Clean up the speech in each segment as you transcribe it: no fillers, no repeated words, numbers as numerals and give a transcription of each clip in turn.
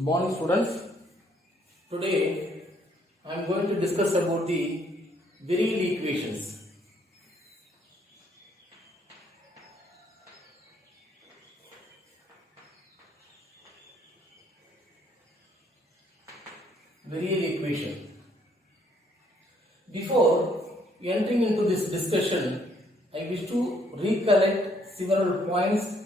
Good morning, students. Today I am going to discuss about the Virial equations. Virial equation. Before entering into this discussion, I wish to recollect several points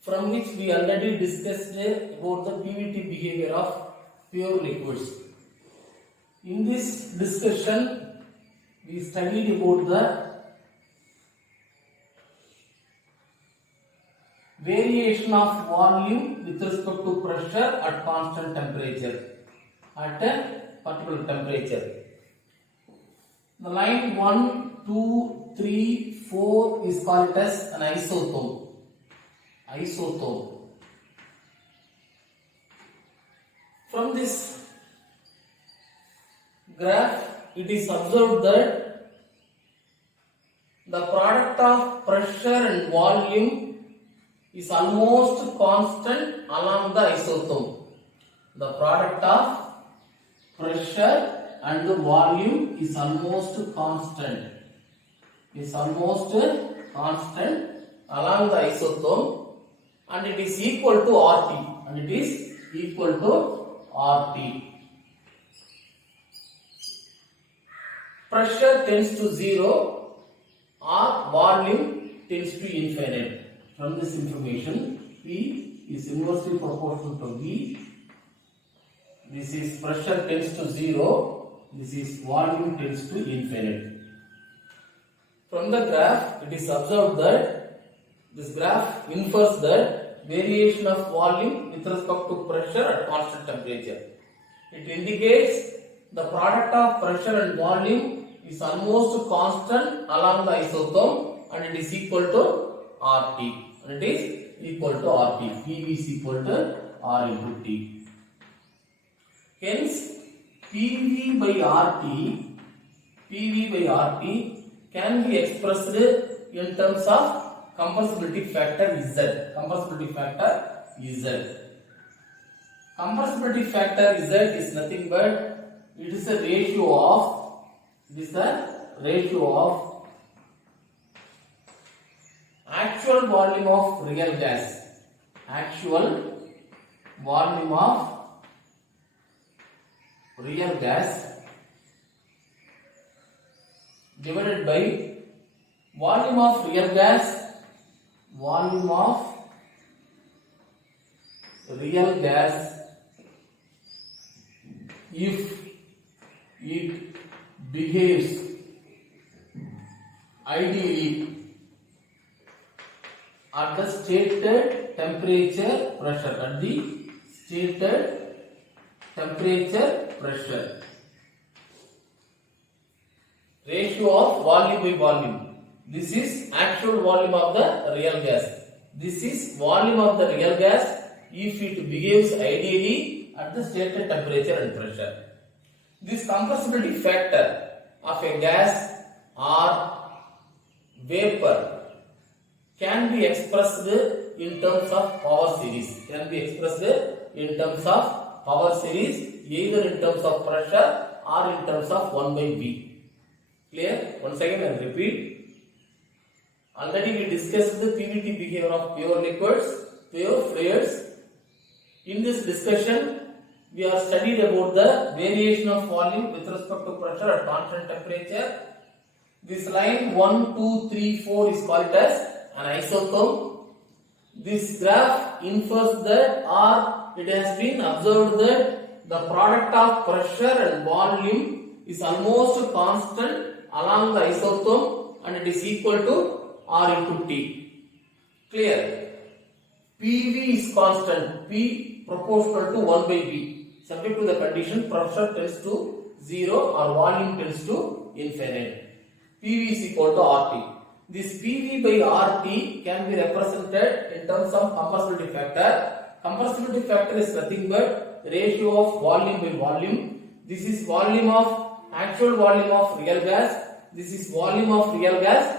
from which we already discussed about the PVT behavior of pure liquids. In this discussion, we studied about the variation of volume with respect to pressure at constant temperature, at a particular temperature. The line 1, 2, 3, 4 is called as an isotherm. From this graph, it is observed that the product of pressure and volume is almost constant along the isotherm. The product of pressure and the volume is almost constant. Along the isotherm, and it is equal to RT. Pressure tends to 0 or volume tends to infinite. From this information, P is inversely proportional to V. This is pressure tends to 0. This is volume tends to infinite. From the graph, it is observed that this graph infers that variation of volume with respect to pressure at constant temperature. It indicates the product of pressure and volume is almost constant along the isotherm, and it is equal to RT. PV is equal to R into T. Hence, PV by RT can be expressed in terms of compressibility factor Z. Compressibility factor Z is nothing but it is a ratio of actual volume of real gas divided by volume of real gas if it behaves ideally at the stated temperature pressure. Ratio of volume by volume. This is actual volume of the real gas. This is volume of the real gas if it behaves ideally at the stated temperature and pressure. This compressibility factor of a gas or vapor can be expressed in terms of power series. Either in terms of pressure or in terms of 1 by V. Clear? Once again I repeat. Already we discussed the PVT behavior of pure liquids, pure fluids. In this discussion, we have studied about the variation of volume with respect to pressure at constant temperature. This line 1, 2, 3, 4 is called as an isotherm. This graph infers that, or it has been observed that the product of pressure and volume is almost constant along the isotherm, and it is equal to R into T. Clear? PV is constant, P proportional to 1 by V, subject to the condition pressure tends to 0 or volume tends to infinite. PV is equal to RT. This PV by RT can be represented in terms of compressibility factor. Compressibility factor is nothing but ratio of volume by volume. This is actual volume of real gas. This is volume of real gas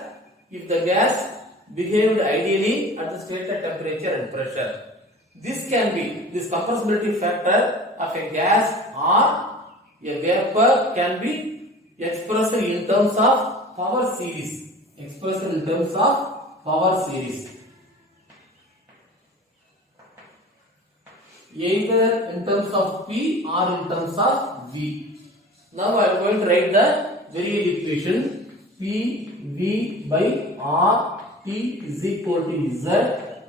if the gas behaved ideally at the stated temperature and pressure. This compressibility factor of a gas or a vapor can be expressed in terms of power series. Expressed in terms of power series. Either in terms of P or in terms of V. Now I am going to write the Virial equation. P V by R T is equal to Z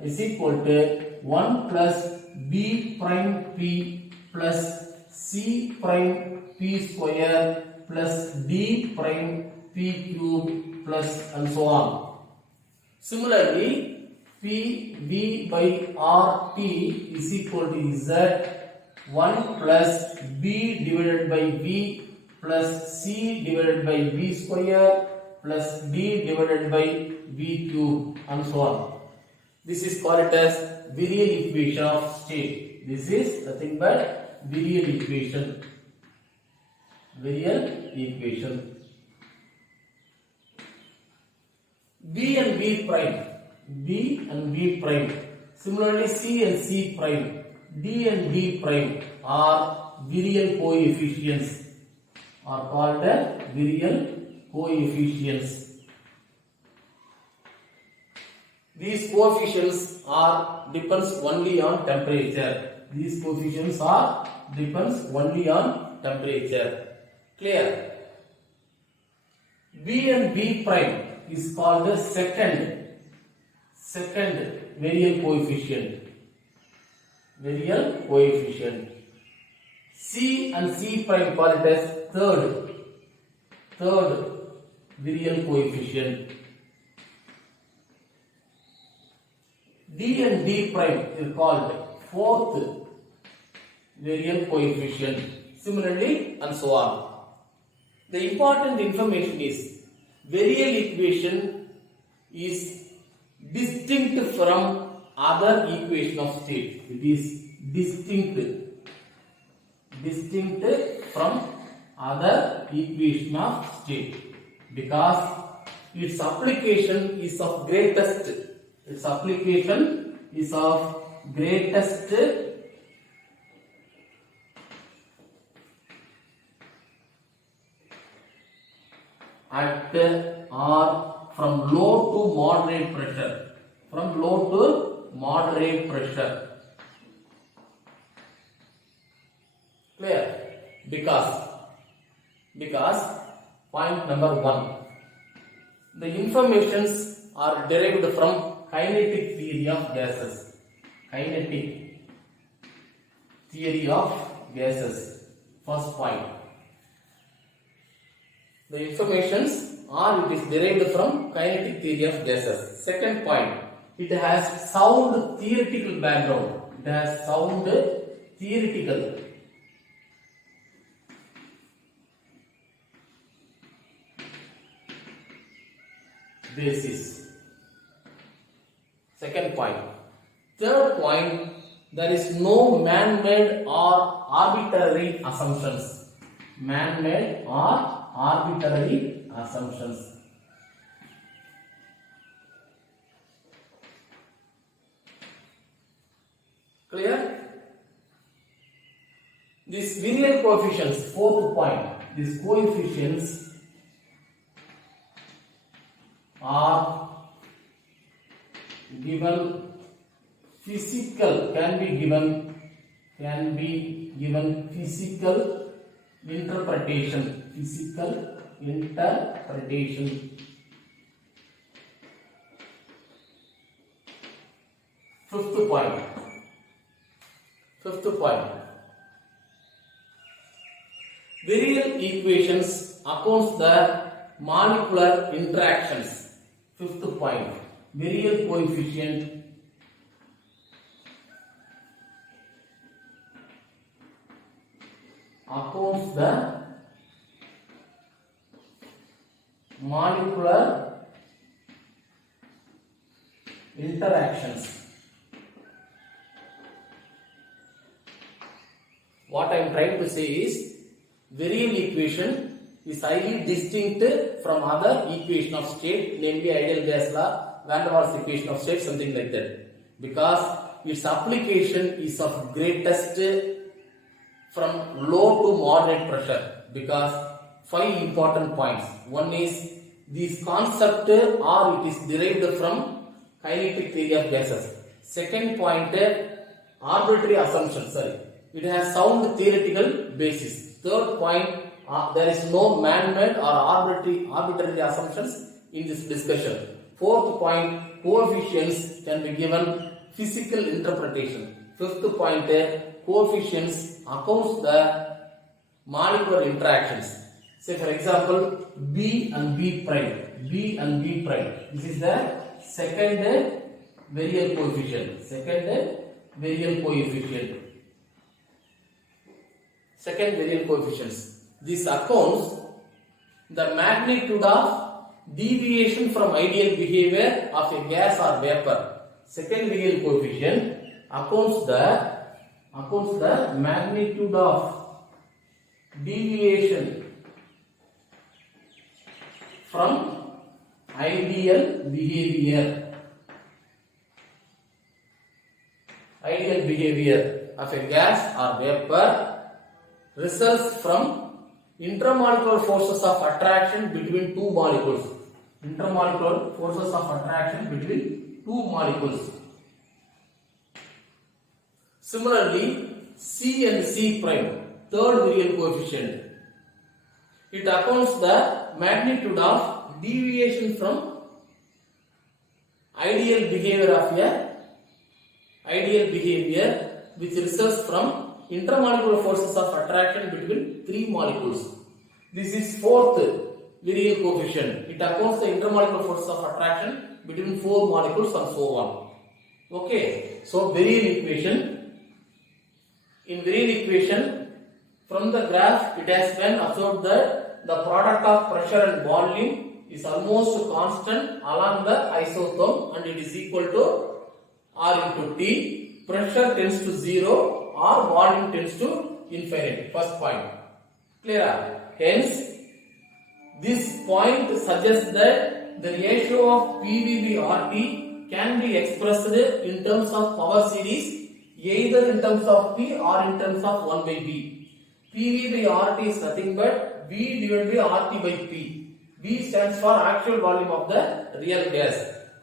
is equal to 1 plus B prime P plus C prime P square plus D prime P cube plus and so on. Similarly, P V by R T is equal to Z 1 plus B divided by V plus C divided by V square plus D divided by V cube and so on. This is called as Virial equation of state. This is nothing but Virial equation. Virial equation. B and B prime. B and B prime. Similarly, C and C prime. D and D prime are virial coefficients. Are called as virial coefficients. These coefficients are depends only on temperature. These coefficients are depends only on temperature. Clear? B and B prime is called the second virial coefficient. Virial coefficient. C and C prime called it as third virial coefficient. D and D prime is called fourth virial coefficient. Similarly, and so on. The important information is virial equation is distinct from other equation of state. It is distinct from other equation of state because its application is of greatest at or from low to moderate pressure. From low to moderate pressure. Clear? Because point number 1, the informations are derived from kinetic theory of gases. Kinetic theory of gases. First point. The informations are it is derived from kinetic theory of gases. Second point. It has sound theoretical background. It has sound theoretical basis. Second point. Third point, there is no man-made or arbitrary assumptions. Man-made or arbitrary assumptions. Clear? These virial coefficients, fourth point, these coefficients are given physical, can be given physical interpretation. Fifth point. Virial equations accounts the molecular interactions. Fifth point. Virial coefficient accounts the molecular interactions. What I am trying to say is Virial equation is highly distinct from other equation of state, namely ideal gas law, Van der Waals equation of state, something like that. Because its application is of greatest from low to moderate pressure, because 5 important points. One is this concept or it is derived from kinetic theory of gases. Second point, arbitrary assumption, it has sound theoretical basis. Third point, there is no man-made or arbitrary assumptions in this discussion. Fourth point, coefficients can be given physical interpretation. Fifth point, coefficients accounts the molecular interactions. Say for example, B and B prime. B and B prime. This is the second Virial coefficient. Second Virial coefficients. This accounts the magnitude of deviation from ideal behavior of a gas or vapor. Second Virial coefficient accounts the magnitude of deviation from ideal behavior. Ideal behavior of a gas or vapor results from intermolecular forces of attraction between two molecules. Intermolecular forces of attraction between two molecules. Similarly, C and C prime, third Virial coefficient, it accounts the magnitude of deviation from ideal behavior which results from intermolecular forces of attraction between three molecules. This is fourth Virial coefficient. It accounts the intermolecular forces of attraction between four molecules and so on. Okay, so Virial equation. In Virial equation, from the graph it has been observed that the product of pressure and volume is almost constant along the isotherm and it is equal to R into T. Pressure tends to 0 or volume tends to infinite. First point. Clear? Hence, this point suggests that the ratio of PV by RT can be expressed in terms of power series either in terms of P or in terms of 1 by V. PV by RT is nothing but V divided by RT by P. V stands for actual volume of the real gas.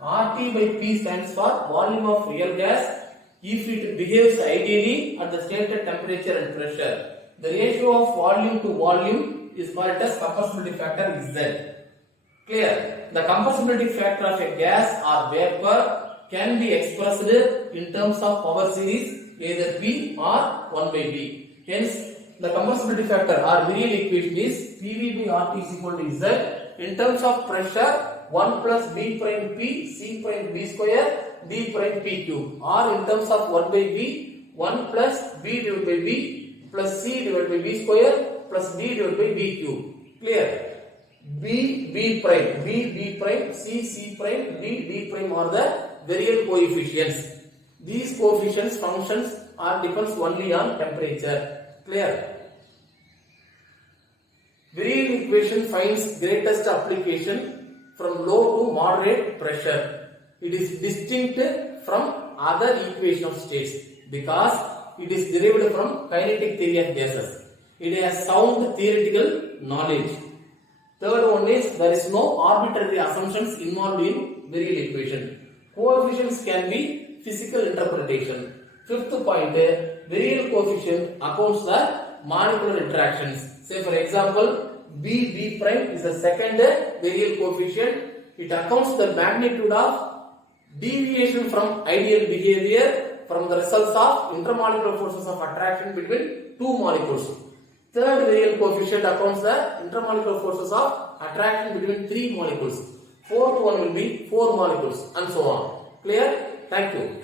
RT by P stands for volume of real gas if it behaves ideally at the stated temperature and pressure. The ratio of volume to volume is called as compressibility factor Z. Clear? The compressibility factor of a gas or vapor can be expressed in terms of power series either P or 1 by V. Hence, the compressibility factor or Virial equation is PV by RT is equal to Z. In terms of pressure, 1 plus B prime P, C prime B square, D prime P cube. Or in terms of 1 by V, 1 plus B divided by V plus C divided by V square plus D divided by V cube. Clear? B prime, C prime, D prime are the Virial coefficients. These coefficients functions or depends only on temperature. Clear? Virial equation finds greatest application from low to moderate pressure. It is distinct from other equation of states because it is derived from kinetic theory of gases. It has sound theoretical knowledge. Third one is there is no arbitrary assumptions involved in Virial equation. Coefficients can be physical interpretation. Fifth point, Virial coefficient accounts the molecular interactions. Say for example, B prime is the second Virial coefficient. It accounts the magnitude of deviation from ideal behavior from the results of intermolecular forces of attraction between two molecules. Third Virial coefficient accounts the intermolecular forces of attraction between three molecules. Fourth one will be 4 molecules and so on. Clear? Thank you.